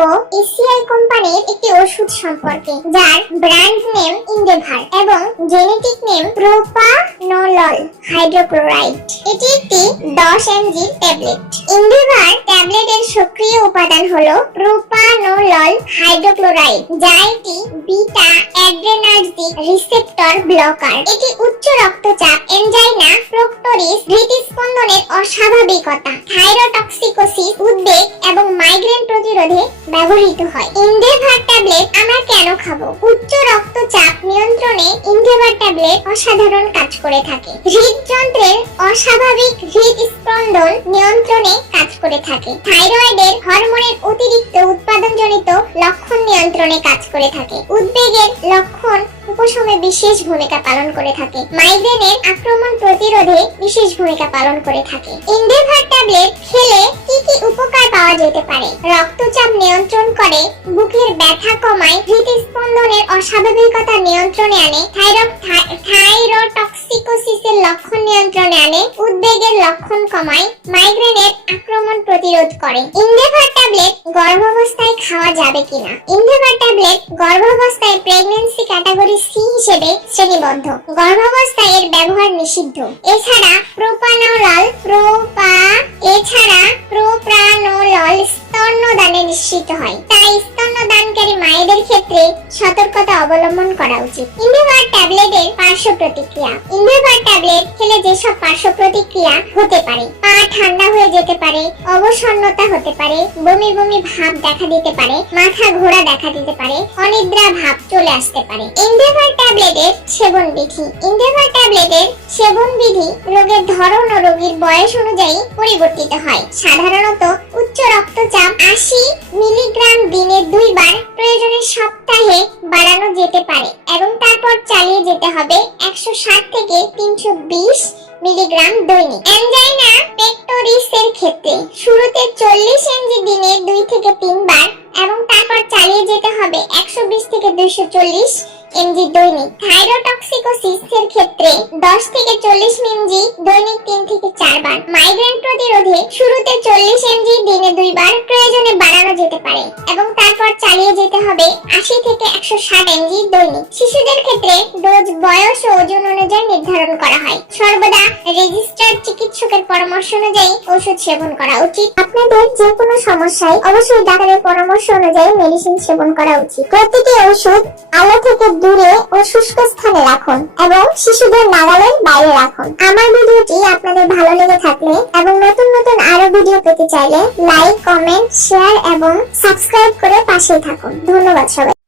ACI কোম্পানির একটি ওষুধ সম্পর্কে, যার ব্র্যান্ড নেম ইন্ডেভার এবং জেনেটিক নেম প্রোপানোলল হাইড্রোক্লোরাইড এটি একটি দশ এমজি ট্যাবলেট ইন্ডেভার ট্যাবলেটের সক্রিয় উপাদান হলো প্রোপানোলল হাইড্রোক্লোরাইড যা একটি বিটা অ্যাড্রেনার্জিক রিসেপ্টর ব্লকার এটি উচ্চ রক্তচাপ এনজাইনা প্রক্টোরিস হৃদস্পন্দনের অস্বাভাবিকতা থাইরোটক্সিকোসিস উদ্বেগ এবং মাইগ্রেন প্রতিরোধে ব্যবহৃত হয়। ইন্ডেভার ট্যাবলেট আমরা কেন খাব? উচ্চ রক্তচাপ নিয়ন্ত্রণে ইন্ডেভার ট্যাবলেট অসাধারণ কাজ করে থাকে। হৃদযন্ত্রের অস্বাভাবিক হৃদস্পন্দন নিয়ন্ত্রণে কাজ করে থাকে। থাইরয়েডের হরমোনের অতিরিক্ত উৎপাদনজনিত লক্ষণ নিয়ন্ত্রণে কাজ করে থাকে। উদ্বেগের লক্ষণ উপশমে বিশেষ ভূমিকা পালন করে থাকে। মাইগ্রেনের আক্রমণ প্রতিরোধে বিশেষ ভূমিকা পালন করে থাকে। ইন্ডেভার ট্যাবলেট খেলে কি কি উপকার পাওয়া যেতে পারে? রক্তচাপ নিয়ন্ত্রণ করে, বুকের ব্যথা কমায়, হৃদস্পন্দনের অস্বাভাবিকতা নিয়ন্ত্রণে আনে থাইরোটক্সিকোসিসের লক্ষণ নিয়ন্ত্রণে আনে, উদ্বেগের লক্ষণ কমায়, মাইগ্রেনের আক্রমণ প্রতিরোধ করে। ইন্ডেভার ট্যাবলেট গর্ভাবস্থায় খাওয়া যাবে কিনা? ইন্ডেভার ট্যাবলেট গর্ভাবস্থায় প্রেগন্যান্সি ক্যাটাগরি সি হিসেবে শ্রেণীবদ্ধ। গর্ভাবস্থায় এর ব্যবহার নিষিদ্ধ। এছাড়া প্রোপানোলল বমি বমি ভাব দেখা দিতে পারে, মাথা দেখা দিতে পারে, অনিদ্রা ভাব চলে আসতে পারে। ইন্ডেভার ট্যাবলেটের সেবন বিধি। ইন্ডেভার ট্যাবলেটের সেবন বিধি রোগের ধরন ও রোগীর বয়স অনুযায়ী পরিবর্তিত হয়। সাধারণত রক্তচাপ আশি মিলিগ্রাম দিনে দুইবার প্রয়োজনে সপ্তাহে বাড়ানো যেতে পারে এবং তারপর চালিয়ে যেতে হবে একশো ষাট থেকে তিনশো বিশ মিলিগ্রাম দৈনিক। অ্যানজাইনা পেক্টোরিসের ক্ষেত্রে শুরুতে চল্লিশ এমজি দিনে দুই থেকে তিনবার এবং তারপর চালিয়ে যেতে হবে একশো বিশ থেকে দুইশো চল্লিশ এমজি দৈনিক। থাইরোটক্সিকোসিস এর ক্ষেত্রে 10 থেকে 40 এমজি দৈনিক 3 থেকে 4 বার মাইগ্রেন প্রতিরোধে শুরুতে 40 এমজি দিনে দুইবার প্রয়োজনে বাড়ানো যেতে পারে এবং তারপর চালিয়ে যেতে হবে 80 থেকে 160 এমজি দৈনিক। শিশুদের ক্ষেত্রে ডোজ, বয়স ও ওজন অনুযায়ী নির্ধারণ করা হয়। সর্বদা রেজিস্টার্ড চিকিৎসকের পরামর্শ অনুযায়ী ওষুধ সেবন করা উচিত। আপনাদের যে কোনো সমস্যায় অবশ্যই ডাক্তারের পরামর্শ অনুযায়ী মেডিসিন সেবন করা উচিত। প্রতিটি ওষুধ আলো থেকে দূরে ও শুষ্ক স্থানে রাখুন এবং শিশুদের নাগালের বাইরে রাখুন। আমার ভিডিওটি ভালো লেগে থাকলে এবং নতুন নতুন আরও ভিডিও পেতে চাইলে লাইক, কমেন্ট, শেয়ার এবং সাবস্ক্রাইব করে পাশেই থাকুন। ধন্যবাদ সবাই।